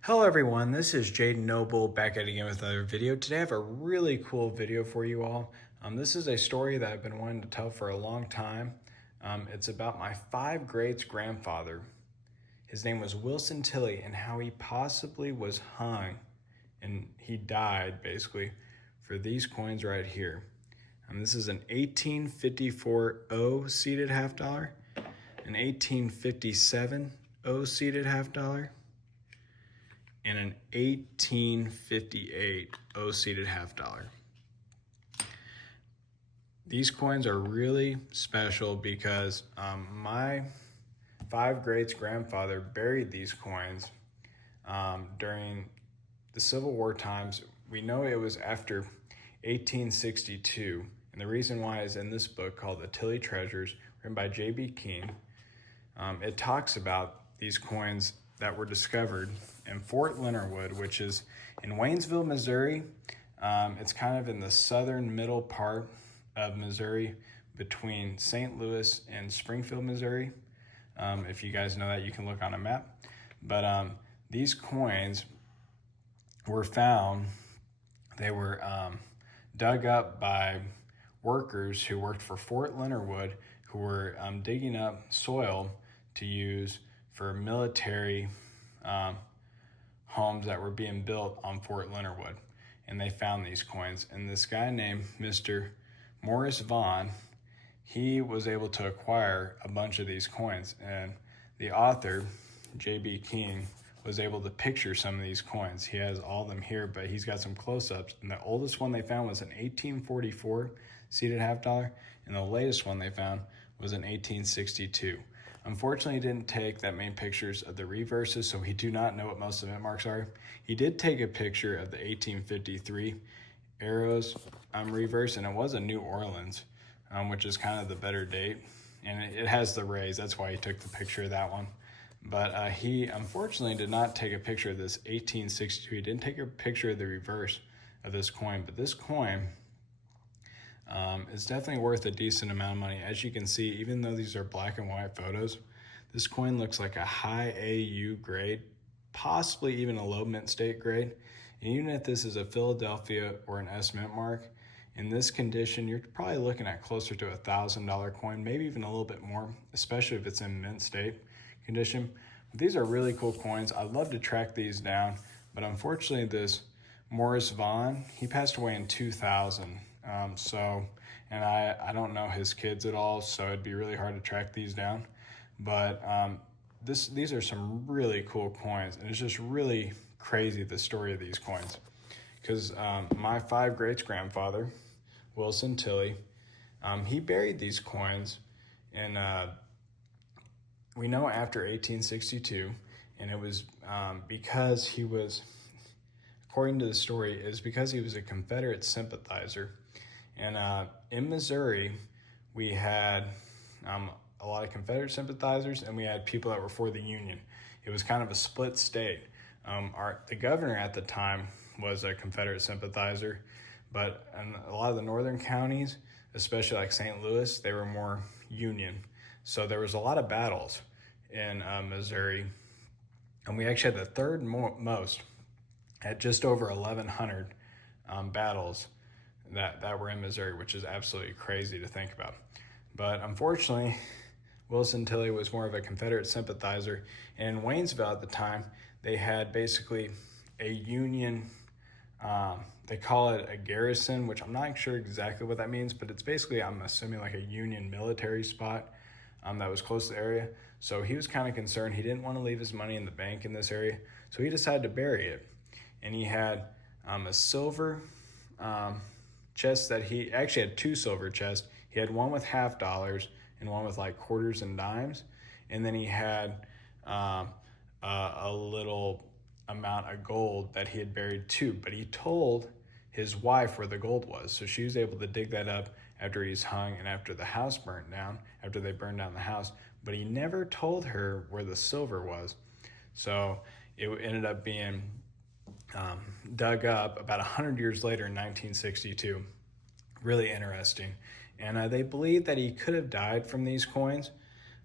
Hello everyone, this is Jaden Noble back at it again with another video. Today I have a really cool video for you all. This is a story that I've been wanting to tell for a long time. It's about my 5 greats grandfather. His name was Wilson Tilley, and how he possibly was hung and he died basically for these coins right here. This is an 1854 O seated half dollar, an 1857 O seated half dollar, and an 1858 O-seated half dollar. These coins are really special because my 5 greats grandfather buried these coins during the Civil War times. We know it was after 1862, and the reason why is in this book called The Tilley Treasures, written by J.B. King. It talks about these coins that were discovered in Fort Leonard Wood, which is in Waynesville, Missouri. It's kind of in the southern middle part of Missouri between St. Louis and Springfield, Missouri. If you guys know that, you can look on a map. But these coins were found, they were dug up by workers who worked for Fort Leonard Wood, who were digging up soil to use for military homes that were being built on Fort Leonard Wood. And they found these coins. And this guy named Mr. Morris Vaughn, he was able to acquire a bunch of these coins. And the author, J.B. King, was able to picture some of these coins. He has all of them here, but he's got some close-ups. And the oldest one they found was an 1844 seated half dollar, and the latest one they found was an 1862. Unfortunately, he didn't take that many pictures of the reverses, so we do not know what most of the mint marks are. He did take a picture of the 1853 arrows reverse, and it was a New Orleans, which is kind of the better date. And it has the rays, that's why he took the picture of that one. But he unfortunately did not take a picture of this 1862. He didn't take a picture of the reverse of this coin, but this coin is definitely worth a decent amount of money. As you can see, even though these are black and white photos, this coin looks like a high AU grade, possibly even a low mint state grade. And even if this is a Philadelphia or an S mint mark, in this condition, you're probably looking at closer to $1,000 coin, maybe even a little bit more, especially if it's in mint state condition. But these are really cool coins. I'd love to track these down, but unfortunately this Morris Vaughn, he passed away in 2000. And I don't know his kids at all, so it'd be really hard to track these down. But these are some really cool coins, and it's just really crazy, the story of these coins. Because my 5 greats grandfather, Wilson Tilley, he buried these coins in, we know after 1862, and it was because he was, according to the story, is because he was a Confederate sympathizer. And in Missouri, we had a lot of Confederate sympathizers, and we had people that were for the Union. It was kind of a split state. The governor at the time was a Confederate sympathizer, but in a lot of the northern counties, especially like St. Louis, they were more Union. So there was a lot of battles in Missouri, and we actually had the third most at just over 1,100 battles that were in Missouri, which is absolutely crazy to think about. But unfortunately, Wilson Tilley was more of a Confederate sympathizer. And in Waynesville at the time, they had basically a Union, they call it a garrison, which I'm not sure exactly what that means, but it's basically, I'm assuming, like a Union military spot that was close to the area. So he was kind of concerned. He didn't want to leave his money in the bank in this area, so he decided to bury it. And he had a silver chest that he actually had 2 silver chests. He had one with half dollars and one with like quarters and dimes. And then he had a little amount of gold that he had buried too. But he told his wife where the gold was. So she was able to dig that up after he's hung and after the house burnt down, after they burned down the house. But he never told her where the silver was. So it ended up being dug up about 100 years later in 1962. Really interesting. And they believe that he could have died from these coins,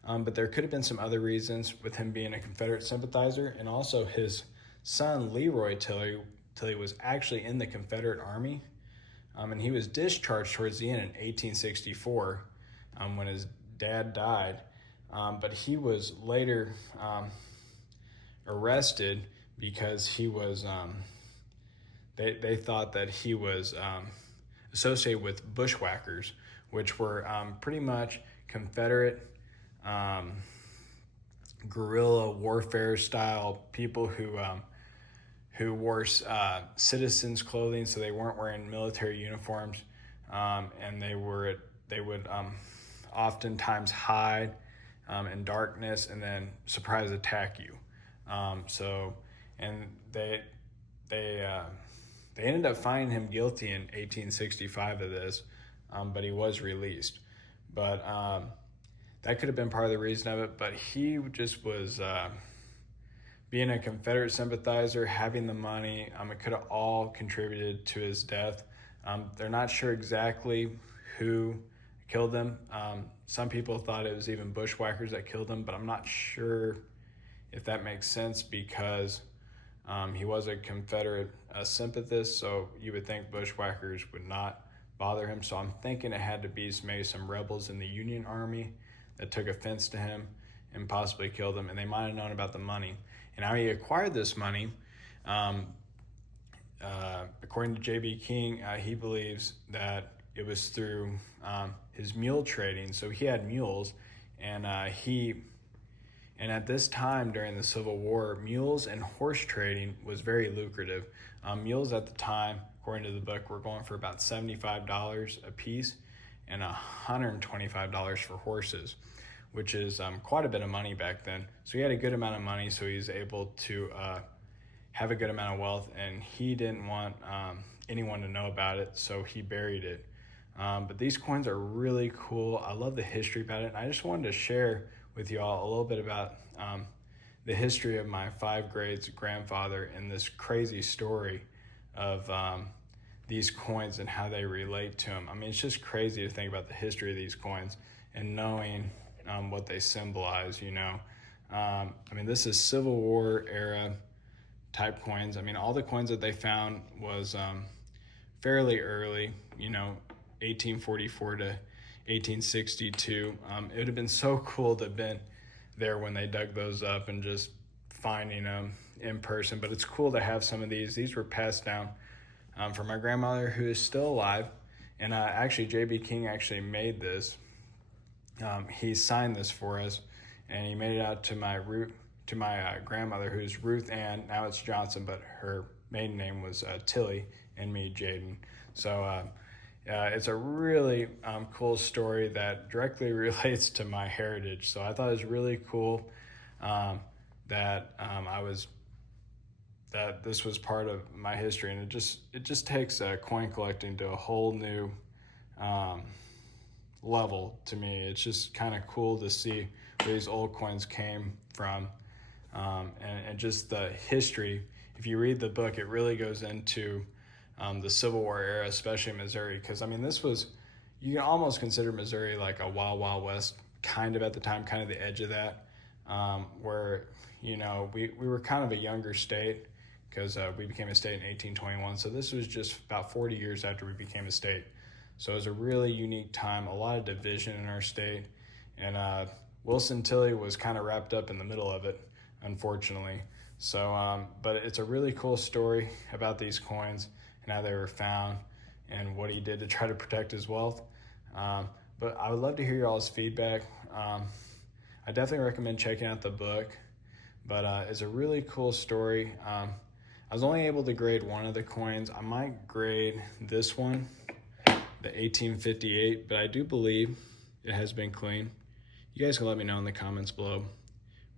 but there could have been some other reasons with him being a Confederate sympathizer, and also his son, Leroy Tilley was actually in the Confederate Army, and he was discharged towards the end in 1864 when his dad died. But he was later arrested because he was, they thought that he was associated with bushwhackers, which were pretty much Confederate guerrilla warfare style people who wore citizens' clothing, so they weren't wearing military uniforms, and they would oftentimes hide in darkness and then surprise attack you. And they ended up finding him guilty in 1865 of this, but he was released. But that could have been part of the reason of it, but he just was being a Confederate sympathizer, having the money. It could have all contributed to his death. They're not sure exactly who killed him. Some people thought it was even bushwhackers that killed him, but I'm not sure if that makes sense because he was a Confederate sympathist, so you would think bushwhackers would not bother him. So I'm thinking it had to be maybe some rebels in the Union Army that took offense to him and possibly killed him, and they might have known about the money. And how he acquired this money, according to J.B. King, he believes that it was through his mule trading. So he had mules, and at this time during the Civil War, mules and horse trading was very lucrative. Mules at the time, according to the book, were going for about $75 a piece and $125 for horses, which is quite a bit of money back then. So he had a good amount of money, so he was able to have a good amount of wealth, and he didn't want anyone to know about it, so he buried it. But these coins are really cool. I love the history about it, and I just wanted to share with you all a little bit about the history of my 5th grade grandfather and this crazy story of these coins and how they relate to him. I mean, it's just crazy to think about the history of these coins and knowing what they symbolize, you know. I mean, this is Civil War era type coins. I mean, all the coins that they found was fairly early, you know, 1844 to 1862. It would have been so cool to have been there when they dug those up and just finding them in person. But it's cool to have some of these. These were passed down from my grandmother, who is still alive. And actually, J.B. King actually made this. He signed this for us, and he made it out to my grandmother, who's Ruth Ann. Now it's Johnson, but her maiden name was Tilley, and me, Jaden. So it's a really cool story that directly relates to my heritage. So I thought it was really cool that this was part of my history, and it just takes coin collecting to a whole new level to me. It's just kind of cool to see where these old coins came from, and just the history. If you read the book, it really goes into the Civil War era, especially in Missouri, because I mean, you can almost consider Missouri like a Wild Wild West kind of at the time, kind of the edge of that, where, you know, we were kind of a younger state because we became a state in 1821. So this was just about 40 years after we became a state. So it was a really unique time, a lot of division in our state, and Wilson Tilley was kind of wrapped up in the middle of it, unfortunately. So, but it's a really cool story about these coins and how they were found and what he did to try to protect his wealth. But I would love to hear y'all's feedback. I definitely recommend checking out the book, but it's a really cool story. I was only able to grade one of the coins. I might grade this one, the 1858, but I do believe it has been cleaned. You guys can let me know in the comments below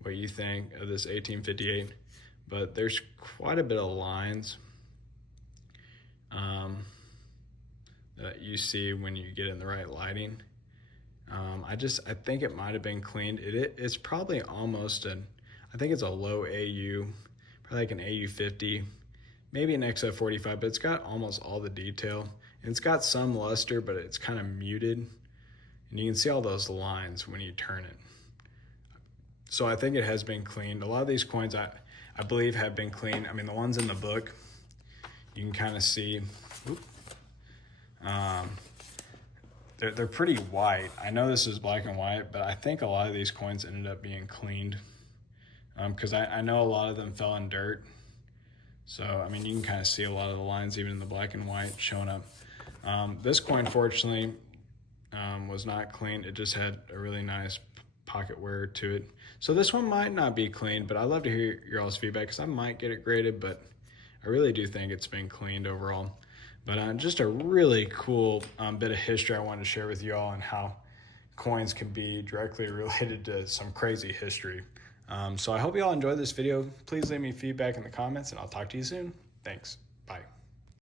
what you think of this 1858, but there's quite a bit of lines that you see when you get in the right lighting. I think it might have been cleaned. It's probably almost I think it's a low AU, probably like an AU 50, maybe an XF45, but it's got almost all the detail. And it's got some luster, but it's kind of muted. And you can see all those lines when you turn it. So I think it has been cleaned. A lot of these coins, I I believe have been cleaned. I mean, the ones in the book, you can kind of see, they're pretty white. I know this is black and white, but I think a lot of these coins ended up being cleaned because I know a lot of them fell in dirt. So, I mean, you can kind of see a lot of the lines, even in the black and white, showing up. This coin, fortunately, was not clean. It just had a really nice pocket wear to it. So this one might not be cleaned, but I'd love to hear your all's feedback because I might get it graded, but I really do think it's been cleaned overall. But just a really cool bit of history I wanted to share with you all, and how coins can be directly related to some crazy history. So I hope you all enjoyed this video. Please leave me feedback in the comments, and I'll talk to you soon. Thanks. Bye.